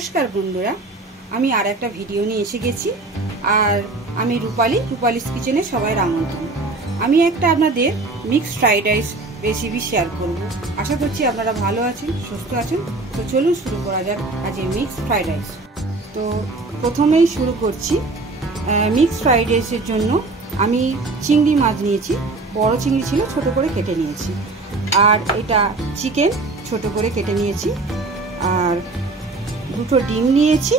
নমস্কার বন্ধুরা, আমি আর একটা ভিডিও নিয়ে এসে গেছি। আর আমি রূপালিস কিচেনে সবাই আমন্ত্রণ। আমি একটা আপনাদের mixed fried rice recipe share করব। আশা করছি আপনারা ভালো আছেন, সুস্থ আছেন। তো চলুন শুরু করা যাক আজকে মিক্সড ফ্রাইড রাইস। তো প্রথমেই শুরু করছি। মিক্সড ফ্রাইড রাইসের জন্য আমি চিংড়ি মাছ নিয়েছি, বড় চিংড়ি ছিল, ছোট করে কেটে নিয়েছি। আর এটা চিকেন ছোট করে কেটে নিয়েছি। আর দুটো ডিম নিয়েছি,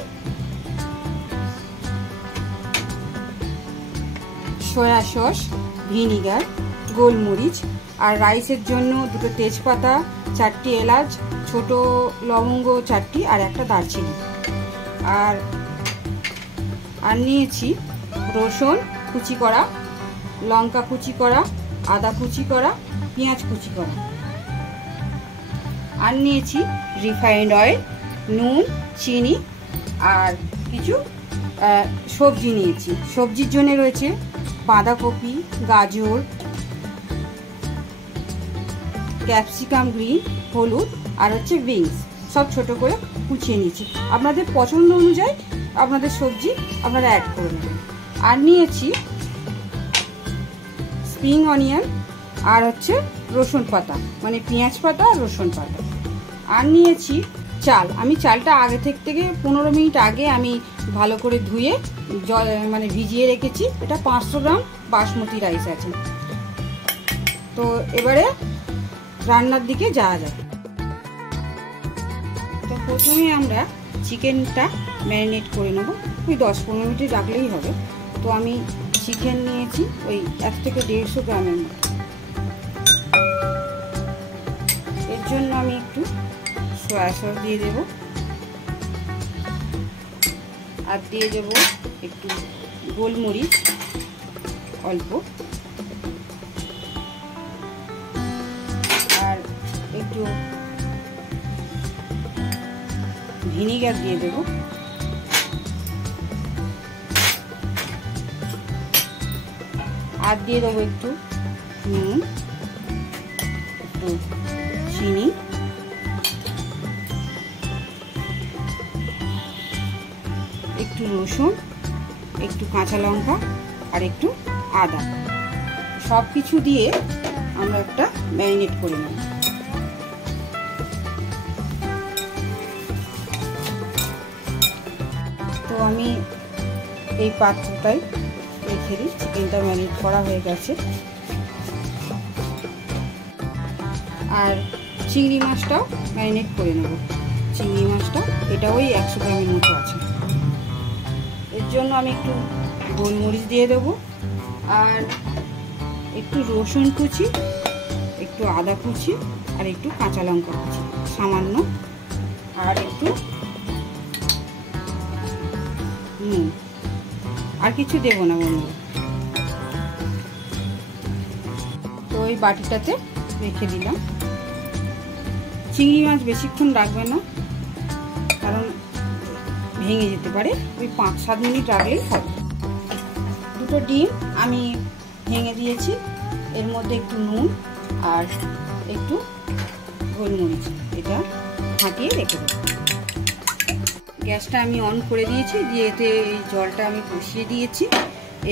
সয়া সস, ভিনিগার, গোলমরিচ, আর রাইসের জন্য দুটো তেজপাতা, 4টি এলাচ, ছোট লবঙ্গ 4টি, আর একটা দারচিনি। আর নিয়েছি রসুন কুচি করা, লঙ্কা কুচি করা, আদা কুচি করা, পেঁয়াজ কুচি করা। আর নিয়েছি রিফাইন্ড অয়েল, নুন, চিনি, আর কিছু সবজি নিয়েছি। সবজির জন্য রয়েছে বাঁধাকপি, গাজর, ক্যাপসিকাম গ্রিন, হলুদ, আর হচ্ছে বিনস, সব ছোট করে কুচিয়ে নিয়েছি। আপনাদের পছন্দ অনুযায়ী আপনাদের সবজি আপনারা অ্যাড করে নেবেন। আর নিয়েছি স্প্রিং অনিয়ন, আর হচ্ছে রসুন পাতা, মানে পেঁয়াজ পাতা আর রসুন পাতা। আর নিয়েছি চাল। আমি চালটা আগে থেকে 15 মিনিট আগে আমি ভালো করে ধুয়ে মানে ভিজিয়ে রেখেছি। এটা 500 গ্রাম বাসমতি রাইস আছে। তো এবারে রান্নার দিকে যাওয়া যায়। তো প্রথমে আমরা চিকেনটা ম্যারিনেট করে নেব। ওই 10-15 মিনিট রাখলেই হবে। তো আমি চিকেন নিয়েছি ওই 1 থেকে 150 গ্রামের মতো। এর জন্য আমি একটু সয়া সস দিয়ে দেব, আর দিয়ে দেব একটু গোলমরিচ অল্প, আর একটু ভিনিগার দিয়ে দেব, আর দিয়ে দেবো একটু নুন, একটু চিনি, একটু রসুন, একটু কাঁচা লঙ্কা, আর একটু আদা। সব কিছু দিয়ে আমরা একটা ম্যারিনেট করে নেব। তো আমি এই পাত্রটাই রেখে দিই। চিকেনটা ম্যারিনেট করা হয়ে গেছে। আর চিংড়ি মাছটাও ম্যারিনেট করে নেব। চিংড়ি মাছটা এটা ওই 100 গ্রামের মতো আছে। এর জন্য আমি একটু গোলমরিচ দিয়ে দেবো, আর একটু রসুন কুচি, একটু আদা কুচি, আর একটু কাঁচা লঙ্কা কুচি সামান্য, আর একটু নুন। আর কিছু দেবো না বন্ধুরা। তো ওই বাটিটাতে রেখে দিলাম। চিংড়ি মাছ বেশিক্ষণ রাখবে না, কারণ ভেঙে যেতে পারে। ওই 5-7 মিনিট রাখলেই হবে। দুটো ডিম আমি ভেঙে দিয়েছি। এর মধ্যে একটু নুন আর একটু গোলমরিচ এটা ফাটিয়ে রেখে দেবো। গ্যাসটা আমি অন করে দিয়েছি, দিয়ে এতে এই জলটা আমি বসিয়ে দিয়েছি।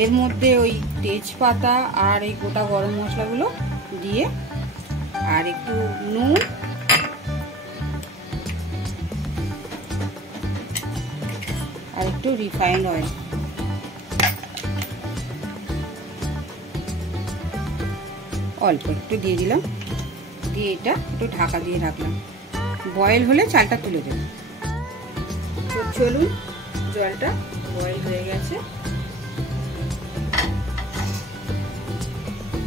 এর মধ্যে ওই তেজপাতা আর এই গোটা গরম মশলাগুলো দিয়ে, আর একটু নুন, আর একটু রিফাইন্ড অয়েল, অল্প একটু দিয়ে দিলাম। দিয়ে এটা একটু ঢাকা দিয়ে রাখলাম। বয়েল হলে চালটা তুলে দেব। তো চলুন, জলটা বয়েল হয়ে গেছে।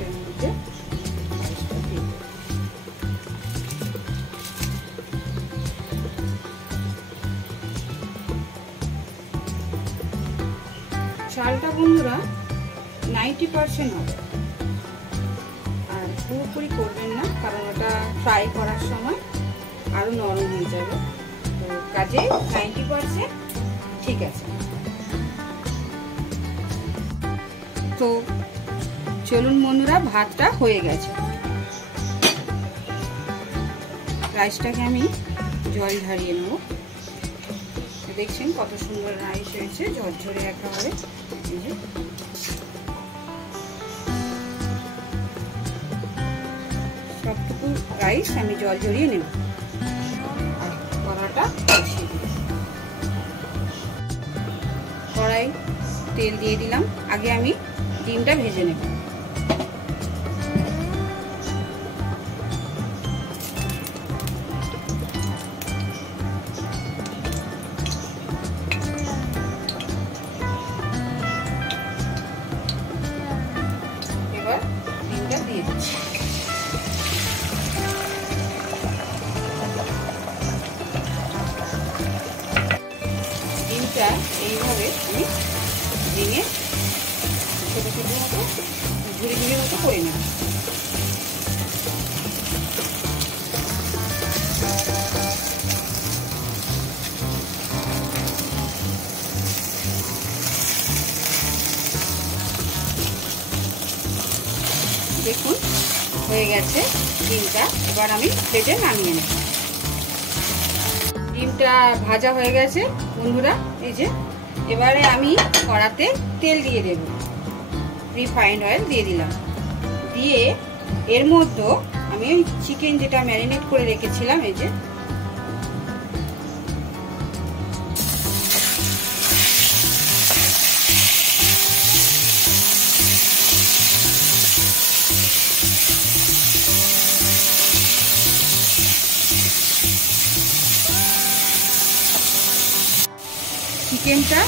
এর মধ্যে চালটা বন্ধুরা 90% হবে। আর পুরোপুরি করবেন না, কারণ ওটা ফ্রাই করার সময় আরো নরম হয়ে যাবে। তো কাজে 90% ঠিক আছে। তো চলুন বন্ধুরা, ভাতটা হয়ে গেছে। রাইসটাকে আমি জল ঝরিয়ে নেব। দেখছেন কত সুন্দর রাইস হয়েছে, ঝরঝরে একেবারে। এই যে সবটুকু রাইস আমি জল ঝরিয়ে নেব আর কড়াটা বসিয়ে দিই। কড়াই তেল দিয়ে দিলাম, আগে আমি ডিমটা ভেজে নেব। এবার ডিমটা দিয়ে দিচ্ছি। ডিমটা এইভাবে আমি ভেঙে ছোটো ছোটো মতো ঝুড়ি ঝুড়ির মতো করে নেব। দেখুন হয়ে গেছে ডিমটা, এবার আমি প্লেটে নামিয়ে নেব। ডিমটা ভাজা হয়ে গেছে বন্ধুরা, এই যে এবারে আমি কড়াতে তেল দিয়ে দেব, রিফাইন্ড অয়েল দিয়ে দিলাম। দিয়ে এর মধ্যে আমি ওই চিকেন যেটা ম্যারিনেট করে রেখেছিলাম, এই যে চিকেনটা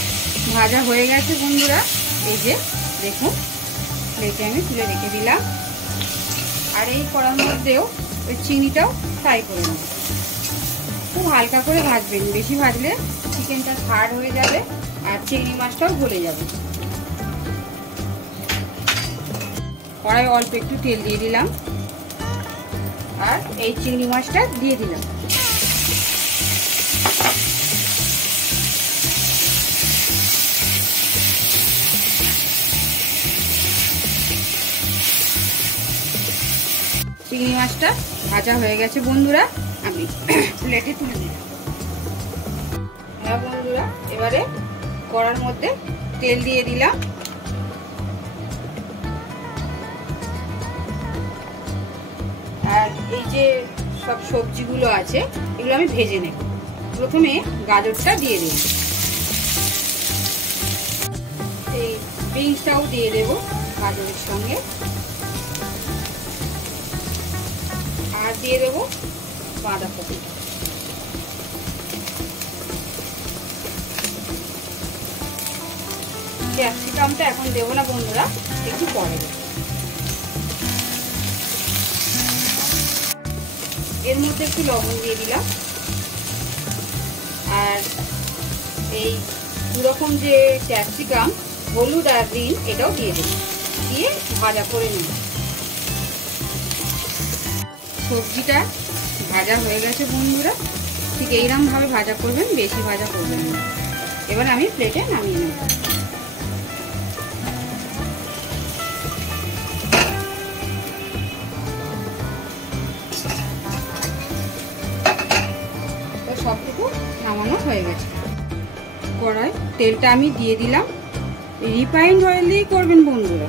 ভাজা হয়ে গেছে বন্ধুরা, এই যে দেখুন প্লেটে আমি তুলে রেখে দিলাম। আর এই কড়ার মধ্যেও ওই চিংড়িটাও ফ্রাই করে নেব। খুব হালকা করে ভাজবেন, বেশি ভাজলে চিকেনটা হার্ড হয়ে যাবে আর চিংড়ি মাছটাও গলে যাবে। কড়াই অল্প একটু তেল দিয়ে দিলাম আর এই চিংড়ি মাছটা দিয়ে দিলাম। চিংড়ি মাছটা ভাজা হয়ে গেছে বন্ধুরা, আমি প্লেটে তুলে দিলাম। হ্যাঁ বন্ধুরা, এবারে কড়ার মধ্যে তেল দিয়ে দিলাম। আর এই যে সব সবজিগুলো আছে এগুলো আমি ভেজে নেব। প্রথমে গাজরটা দিয়ে দেব, এই বিনসটাও দিয়ে দেব গাজরের সঙ্গে, আর দিয়ে দেবো বাঁধাকপি। ক্যাপসিকামটা এখন দেবো না বন্ধুরা, একটু পরে দেবো। এর মধ্যে একটু লবণ দিয়ে দিলাম আর এই দুরকম যে ক্যাপসিকাম হলুদ আর গ্রিন এটাও দিয়ে দেবো, দিয়ে ভাজা করে নেব। সবজিটা ভাজা হয়ে গেছে বন্ধুরা, ঠিক এইরকম ভাবে ভাজা করবেন, বেশি ভাজা করবেন না। এবার আমি প্লেটে নামিয়ে নেব। সবটুকু নামানো হয়ে গেছে। কড়াই তেলটা আমি দিয়ে দিলাম, রিফাইন্ড অয়েল দিয়েই করবেন বন্ধুরা।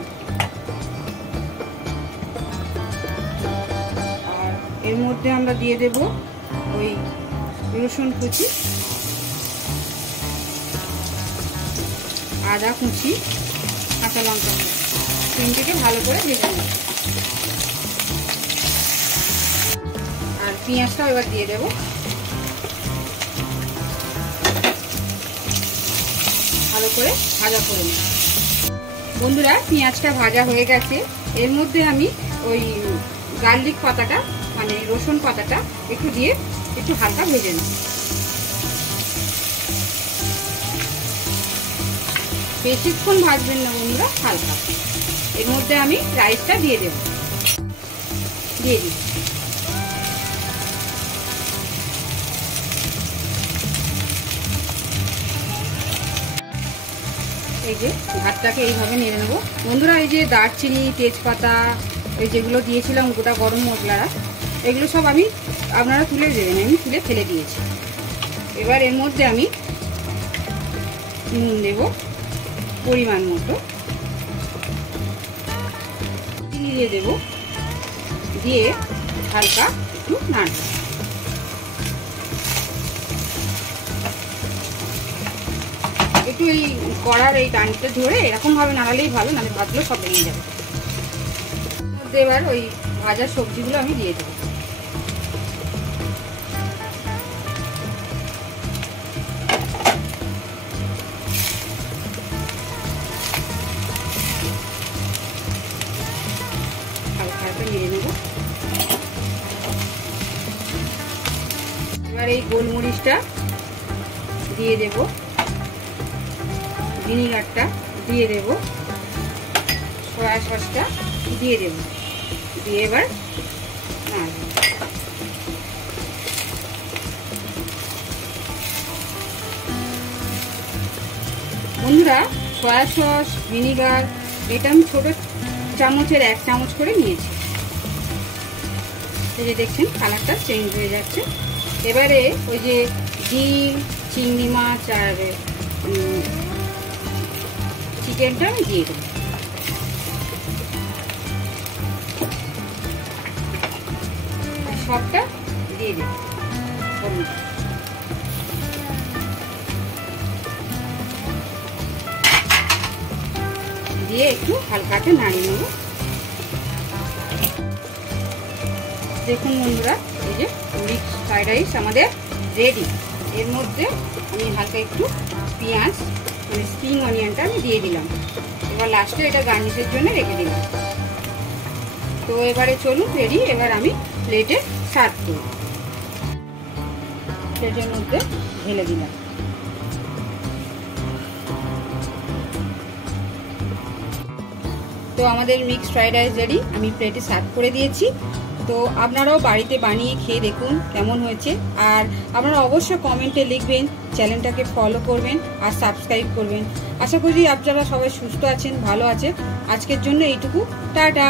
এর মধ্যে আমরা দিয়ে দেব ওই রসুন কুচি, আদা কুচি, কাঁচা লঙ্কা, তিনটিকে ভালো করে ভেজে নেব। আর পেঁয়াজটাও এবার দিয়ে দেব। ভালো করে ভাজা করে নেব বন্ধুরা। পেঁয়াজটা ভাজা হয়ে গেছে, এর মধ্যে আমি ওই গার্লিক পাতাটা মানে রসুন পাতাটা একটু দিয়ে একটু হালকা ভেজে নেব। বেশিক্ষণ ভাজবেন না বন্ধুরা, হালকা। এর মধ্যে আমি রাইসটা দিয়ে দেব, দিয়ে দিই। এই যে ভাতটাকে এইভাবে নেড়ে নেবো বন্ধুরা। এই যে দারচিনি, তেজপাতা, এই যেগুলো দিয়েছিলাম গোটা গরম মশলা, এগুলো সব আপনারা তুলে দেবেন, আমি তুলে ফেলে দিয়েছি। এবার এর মধ্যে আমি নুন দেব পরিমাণ মতো, চিনি দিয়ে দেবো, দিয়ে হালকা একটু নাড়ব। একটু এই কড়ার এই টানটা ধরে এরকম ভাবে নাড়ালেই ভালো, নাহলে ভাতগুলো সব ভেঙে যাবে। এবার ওই ভাজা সবজিগুলো আমি দিয়ে দেবো। হালকা হালকা নেড়ে নেব। এবার এই গোলমরিচটা দিয়ে দেব, ভিনিগারটা দিয়ে দেব, সয়া সসটা দিয়ে দেব, দিয়ে এবার বন্ধুরা সয়া সস ভিনিগার এটা আমি ছোট চামচের 1 চামচ করে নিয়েছি। এই যে দেখছেন কালারটা চেঞ্জ হয়ে যাচ্ছে। এবারে ওই যে ডিম, চিংড়ি মাছ আর চিকেনটা আমি দিয়ে দেবো। সবটা দিয়ে দেব, দিয়ে একটু হালকাতে নাড়িয়ে নেব। দেখুন বন্ধুরা, এই যে মিক্স ফ্রাইড রাইস আমাদের রেডি। এর মধ্যে আমি হালকা একটু পেঁয়াজ মানে স্প্রিং অনিয়নটা আমি দিয়ে দিলাম। এবার লাস্টে এটা গার্নিশের জন্য রেখে দিলাম। তো এবারে চলুন রেডি। এবার আমি প্লেটে সার্ভ করব। প্লেটের মধ্যে ঢেলে দিলাম। তো আমাদের মিক্সড ফ্রাইড রাইস রেডি, আমি প্লেটে সার্ভ করে দিয়েছি। তো আপনারাও বাড়িতে বানিয়ে খেয়ে দেখুন কেমন হয়েছে। আর আপনারা অবশ্যই কমেন্টে লিখবেন, চ্যানেলটাকে ফলো করবেন আর সাবস্ক্রাইব করবেন। আশা করি আপনারা সবাই সুস্থ আছেন, ভালো আছেন। আজকের জন্য এইটুকু, টাটা।